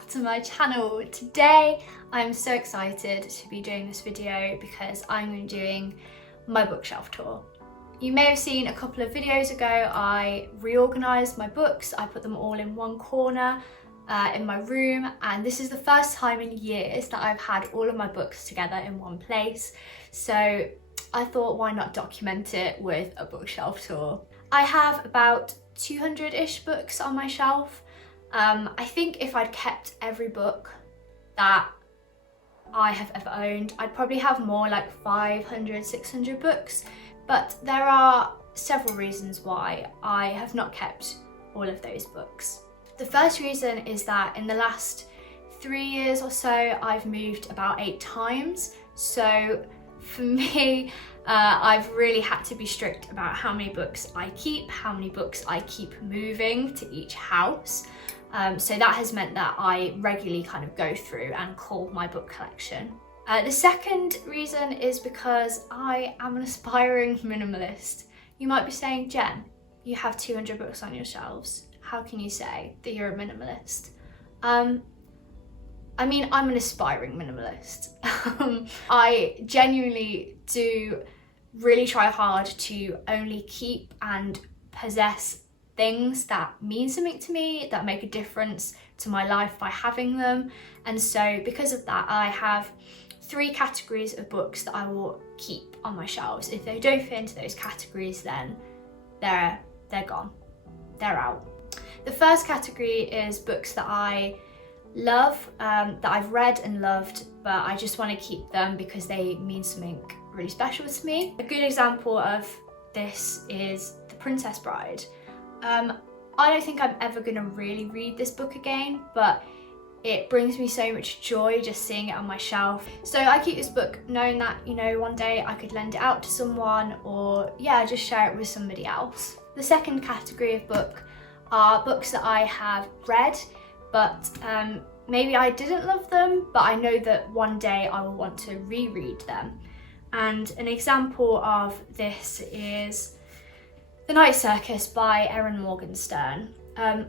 back to my channel. Today I'm so excited to be doing this video because I'm doing my bookshelf tour. You may have seen a couple of videos ago I reorganised my books. I put them all in one corner in my room, and this is the first time in years that I've had all of my books together in one place. So I thought, why not document it with a bookshelf tour. I have about 200-ish books on my shelf. I think if I'd kept every book that I have ever owned, I'd probably have more, like 500, 600 books. But there are several reasons why I have not kept all of those books. The first reason is that in the last 3 years or so, I've moved about 8 times. So for me, I've really had to be strict about how many books I keep, how many books I keep moving to each house. So that has meant that I regularly kind of go through and cull my book collection. The second reason is because I am an aspiring minimalist. You might be saying, Jen, you have 200 books on your shelves. How can you say that you're a minimalist? I mean, I'm an aspiring minimalist. I genuinely do really try hard to only keep and possess things that mean something to me, that make a difference to my life by having them. And so because of that, I have 3 categories of books that I will keep on my shelves. If they don't fit into those categories, then they're gone, they're out. The first category is books that I love, that I've read and loved, but I just want to keep them because they mean something really special to me. A good example of this is The Princess Bride. I don't think I'm ever going to really read this book again, but it brings me so much joy just seeing it on my shelf. So I keep this book knowing that, you know, one day I could lend it out to someone, or yeah, just share it with somebody else. The second category of book are books that I have read, but maybe I didn't love them, but I know that one day I will want to reread them. And an example of this is The Night Circus by Erin Morgenstern.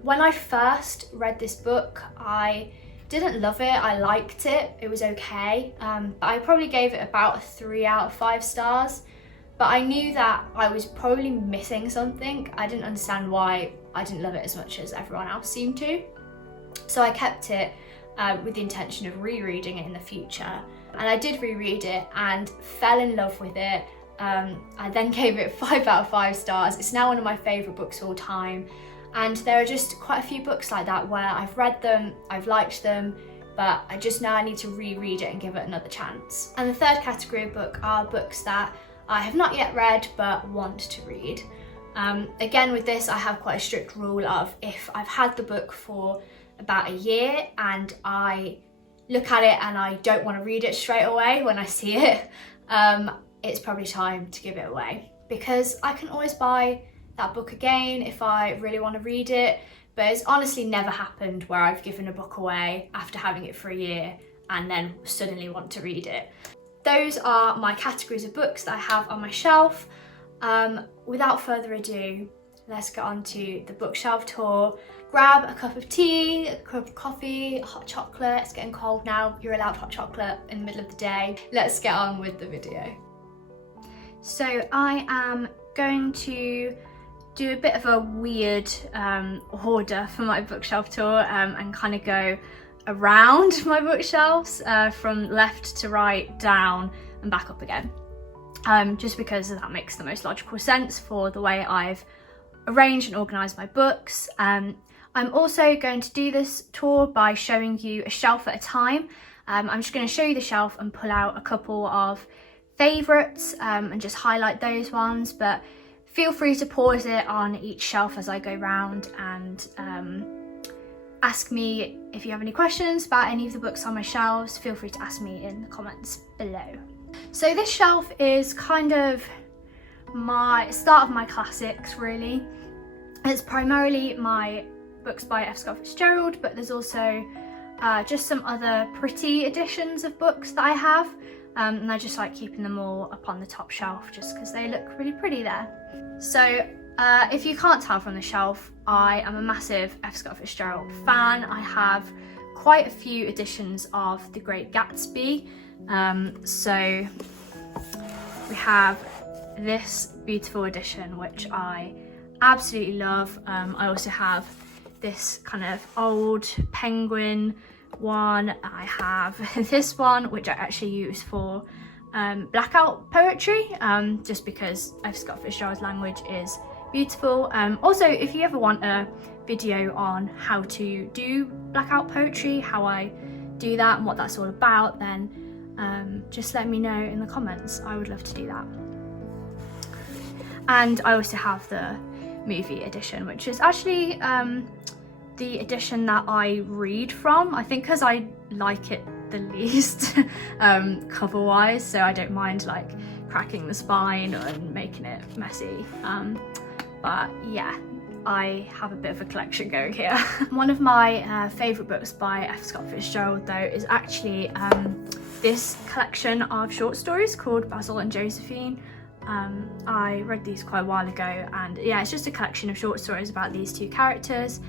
When I first read this book, I didn't love it. I liked it. It was okay. But I probably gave it about a 3 out of 5 stars. But I knew that I was probably missing something. I didn't understand why I didn't love it as much as everyone else seemed to. So I kept it with the intention of rereading it in the future. And I did reread it and fell in love with it. I then gave it 5 out of 5 stars. It's now one of my favourite books of all time. And there are just quite a few books like that where I've read them, I've liked them, but I just know I need to reread it and give it another chance. And the third category of book are books that I have not yet read but want to read. Again, with this, I have quite a strict rule of if I've had the book for about a year and I look at it and I don't want to read it straight away when I see it, it's probably time to give it away, because I can always buy that book again if I really want to read it. But it's honestly never happened where I've given a book away after having it for a year and then suddenly want to read it. Those are my categories of books that I have on my shelf. Without further ado, let's get on to the bookshelf tour. Grab a cup of tea, a cup of coffee, hot chocolate. It's getting cold now. You're allowed hot chocolate in the middle of the day. Let's get on with the video. So I am going to do a bit of a weird order for my bookshelf tour and kind of go around my bookshelves from left to right, down and back up again, just because that makes the most logical sense for the way I've arranged and organised my books. I'm also going to do this tour by showing you a shelf at a time. I'm just going to show you the shelf and pull out a couple of favourites and just highlight those ones, but feel free to pause it on each shelf as I go round and ask me if you have any questions about any of the books on my shelves. Feel free to ask me in the comments below. So this shelf is kind of my start of my classics, really. It's primarily my books by F. Scott Fitzgerald, but there's also just some other pretty editions of books that I have. And I just like keeping them all up on the top shelf just because they look really pretty there. So if you can't tell from the shelf, I am a massive F. Scott Fitzgerald fan. I have quite a few editions of The Great Gatsby. So we have this beautiful edition, which I absolutely love. I also have this kind of old penguin one. I have this one, which I actually use for blackout poetry, just because F. Scott Fitzgerald's language is beautiful. Also, if you ever want a video on how to do blackout poetry, how I do that and what that's all about, then just let me know in the comments. I would love to do that. And I also have the movie edition, which is actually the edition that I read from, I think because I like it the least cover wise, so I don't mind like cracking the spine and making it messy. But yeah, I have a bit of a collection going here. One of my favourite books by F. Scott Fitzgerald though is actually this collection of short stories called Basil and Josephine. I read these quite a while ago, and yeah, it's just a collection of short stories about these two characters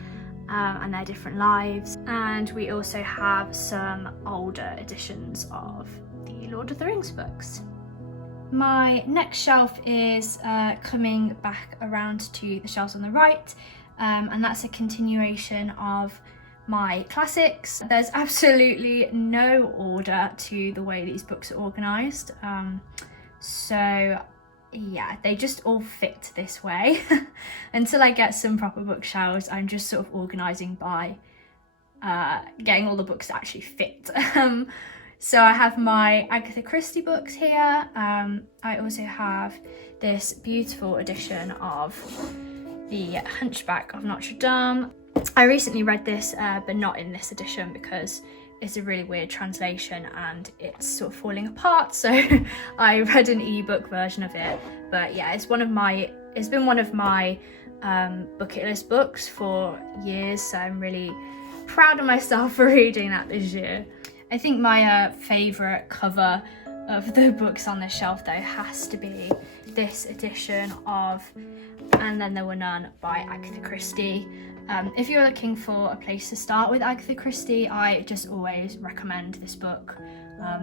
and their different lives. And we also have some older editions of the Lord of the Rings books. My next shelf is coming back around to the shelves on the right, and that's a continuation of my classics. There's absolutely no order to the way these books are organised, so yeah, they just all fit this way. Until I get some proper bookshelves, I'm just sort of organising by getting all the books to actually fit. So I have my Agatha Christie books here. I also have this beautiful edition of The Hunchback of Notre Dame. I recently read this, but not in this edition because it's a really weird translation and it's sort of falling apart. So I read an ebook version of it. But yeah, it's been one of my bucket list books for years. So I'm really proud of myself for reading that this year. I think my favourite cover of the books on this shelf though has to be this edition of And Then There Were None by Agatha Christie. If you're looking for a place to start with Agatha Christie, I just always recommend this book.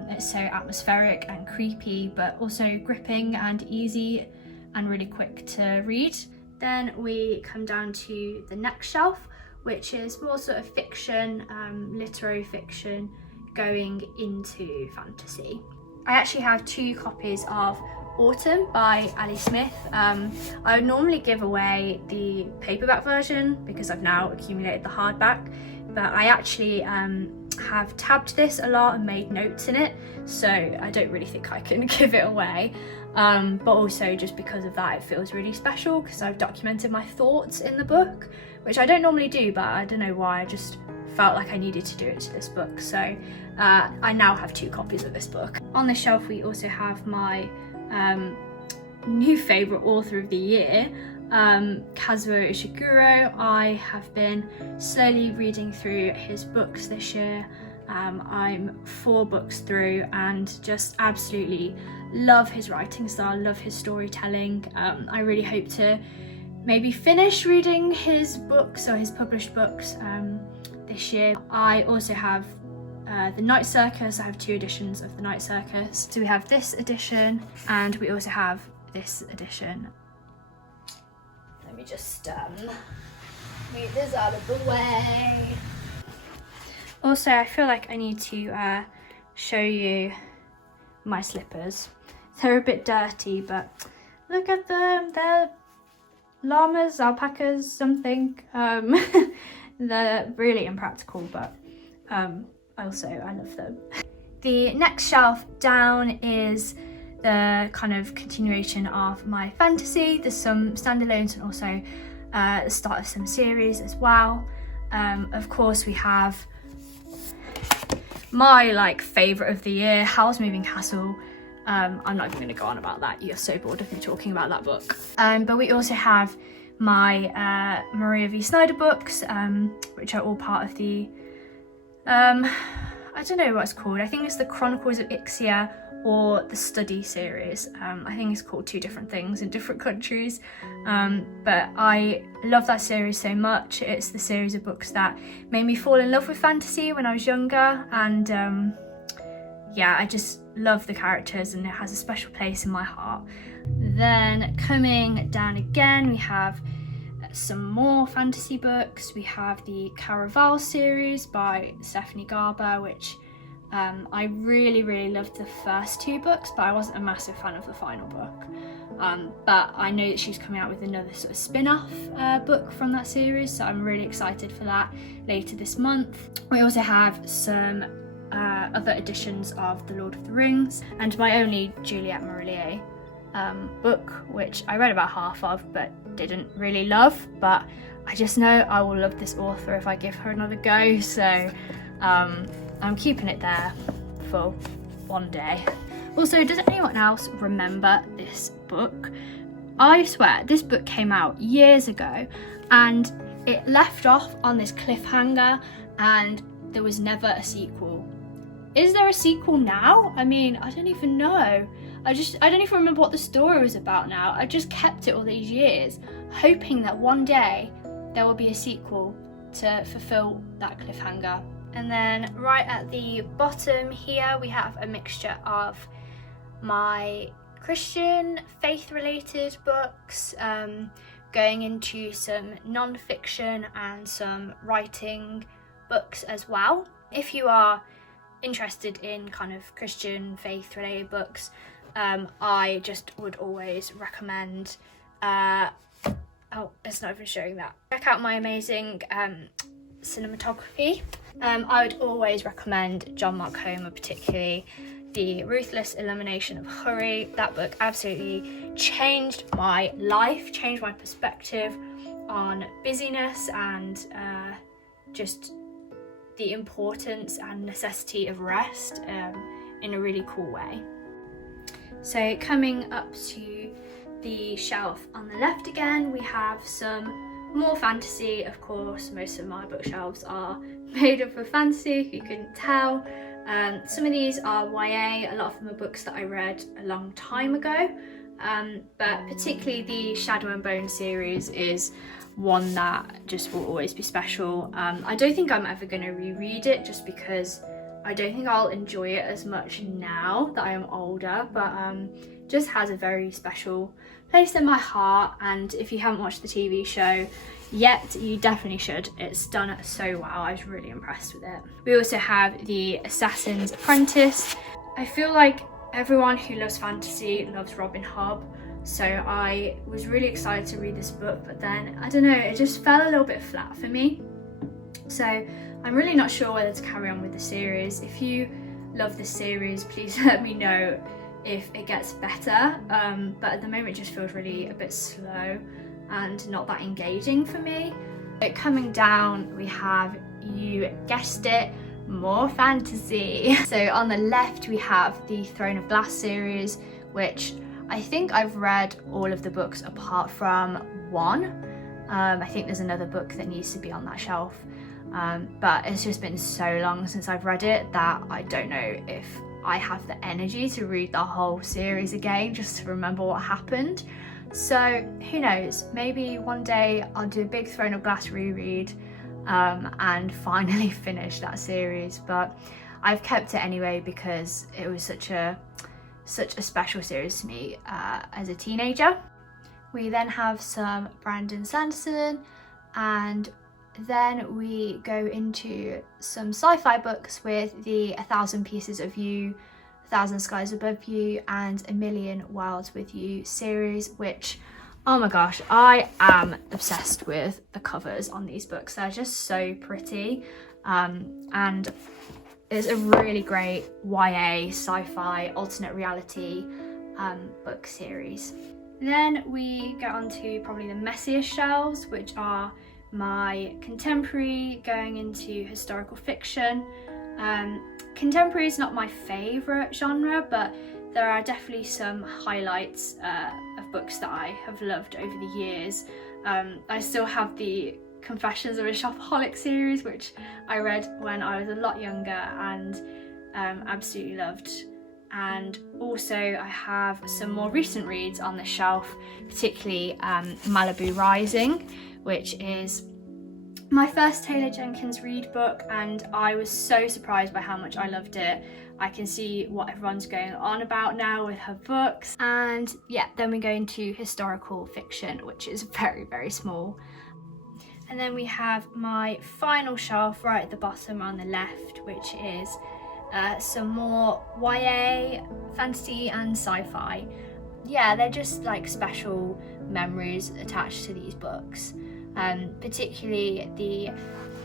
It's so atmospheric and creepy, but also gripping and easy and really quick to read. Then we come down to the next shelf, which is more sort of fiction, literary fiction, going into fantasy. I actually have 2 copies of Autumn by Ali Smith. I would normally give away the paperback version because I've now accumulated the hardback, but I actually have tabbed this a lot and made notes in it, so I don't really think I can give it away. But also just because of that, it feels really special because I've documented my thoughts in the book, which I don't normally do, but I don't know why, I just felt like I needed to do it to this book. So I now have 2 copies of this book. On the shelf we also have my new favourite author of the year, Kazuo Ishiguro. I have been slowly reading through his books this year. I'm 4 books through and just absolutely love his writing style, love his storytelling. I really hope to maybe finish reading his books or his published books this year. I also have the Night Circus. I have 2 editions of the Night Circus. So we have this edition and we also have this edition. Let me just move this out of the way. Also, I feel like I need to show you my slippers. They're a bit dirty, but look at them. They're llamas, alpacas, something. They're really impractical, but also I love them. The next shelf down is the kind of continuation of my fantasy. There's some standalones and also the start of some series as well. Of course we have my favourite of the year, Howl's Moving Castle. I'm not even going to go on about that, you're so bored of me talking about that book. But we also have my Maria V. Snyder books, which are all part of the I don't know what it's called. I think it's the Chronicles of Ixia or the Study series. I think it's called two different things in different countries, but I love that series so much. It's the series of books that made me fall in love with fantasy when I was younger, and yeah, I just love the characters and it has a special place in my heart. Then coming down again, we have some more fantasy books. We have the Caraval series by Stephanie Garber, which I really loved the first two books, but I wasn't a massive fan of the final book. But I know that she's coming out with another sort of spin-off book from that series, so I'm really excited for that later this month. We also have some other editions of The Lord of the Rings, and my only Juliette Marillier book, which I read about half of but didn't really love, but I just know I will love this author if I give her another go, so I'm keeping it there for one day. Also, does anyone else remember this book? I swear this book came out years ago and it left off on this cliffhanger and there was never a sequel. Is there a sequel now? I mean, I don't even know. I don't even remember what the story was about now. I just kept it all these years, hoping that one day there will be a sequel to fulfill that cliffhanger. And then right at the bottom here, we have a mixture of my Christian faith-related books, going into some non-fiction and some writing books as well. If you are interested in kind of Christian faith-related books, I just would always recommend, oh, it's not even showing that. Check out my amazing cinematography. I would always recommend John Mark Comer, particularly The Ruthless Elimination of Hurry. That book absolutely changed my life, changed my perspective on busyness and just the importance and necessity of rest in a really cool way. So coming up to the shelf on the left again, we have some more fantasy. Of course, most of my bookshelves are made up of fantasy, if you couldn't tell. Some of these are YA, a lot of them are books that I read a long time ago, but particularly the Shadow and Bone series is one that just will always be special. I don't think I'm ever going to reread it just because I don't think I'll enjoy it as much now that I am older, but just has a very special place in my heart, and if you haven't watched the TV show yet, you definitely should. It's done so well. I was really impressed with it. We also have the Assassins Apprentice. I feel like everyone who loves fantasy loves Robin Hobb, so I was really excited to read this book, but then I don't know, it just fell a little bit flat for me. So I'm really not sure whether to carry on with the series. If you love this series, please let me know if it gets better, but at the moment it just feels really a bit slow and not that engaging for me. But coming down, we have, you guessed it, more fantasy. So on the left we have the Throne of Glass series, which I think I've read all of the books apart from one. I think there's another book that needs to be on that shelf, but it's just been so long since I've read it that I don't know if I have the energy to read the whole series again just to remember what happened. So who knows, maybe one day I'll do a big Throne of Glass reread and finally finish that series, but I've kept it anyway because it was such a special series to me as a teenager. We then have some Brandon Sanderson, and then we go into some sci-fi books with the 1,000 Pieces of You, 1,000 Skies Above You, and A Million Worlds with You series, which, oh my gosh, I am obsessed with the covers on these books. They're just so pretty, and it's a really great YA, sci-fi, alternate reality book series. Then we get on to probably the messiest shelves, which are my contemporary going into historical fiction. Contemporary is not my favourite genre, but there are definitely some highlights of books that I have loved over the years. I still have the Confessions of a Shopaholic series, which I read when I was a lot younger and absolutely loved and also I have some more recent reads on the shelf, particularly Malibu Rising, which is my first Taylor Jenkins Reid book, and I was so surprised by how much I loved it. I can see what everyone's going on about now with her books. And yeah, then we go into historical fiction, which is very, very small. And then we have my final shelf right at the bottom on the left, which is some more YA, fantasy and sci-fi. Yeah, they're just like special memories attached to these books. Particularly the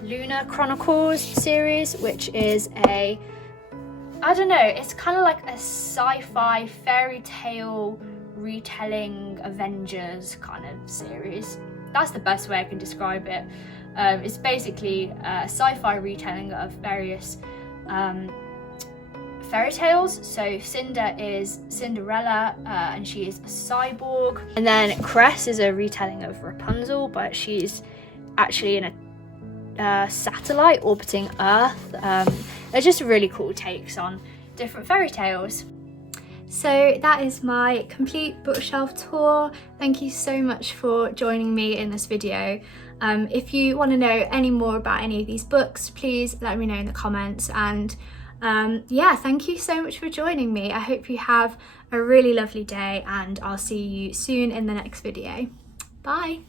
Lunar Chronicles series, which is I don't know, it's kind of like a sci-fi fairy tale retelling Avengers kind of series. That's the best way I can describe it. It's basically a sci-fi retelling of various fairy tales. So Cinder is Cinderella, and she is a cyborg. And then Cress is a retelling of Rapunzel, but she's actually in a satellite orbiting Earth. They're just really cool takes on different fairy tales. So that is my complete bookshelf tour. Thank you so much for joining me in this video. If you want to know any more about any of these books, please let me know in the comments. And yeah, thank you so much for joining me. I hope you have a really lovely day, and I'll see you soon in the next video. Bye.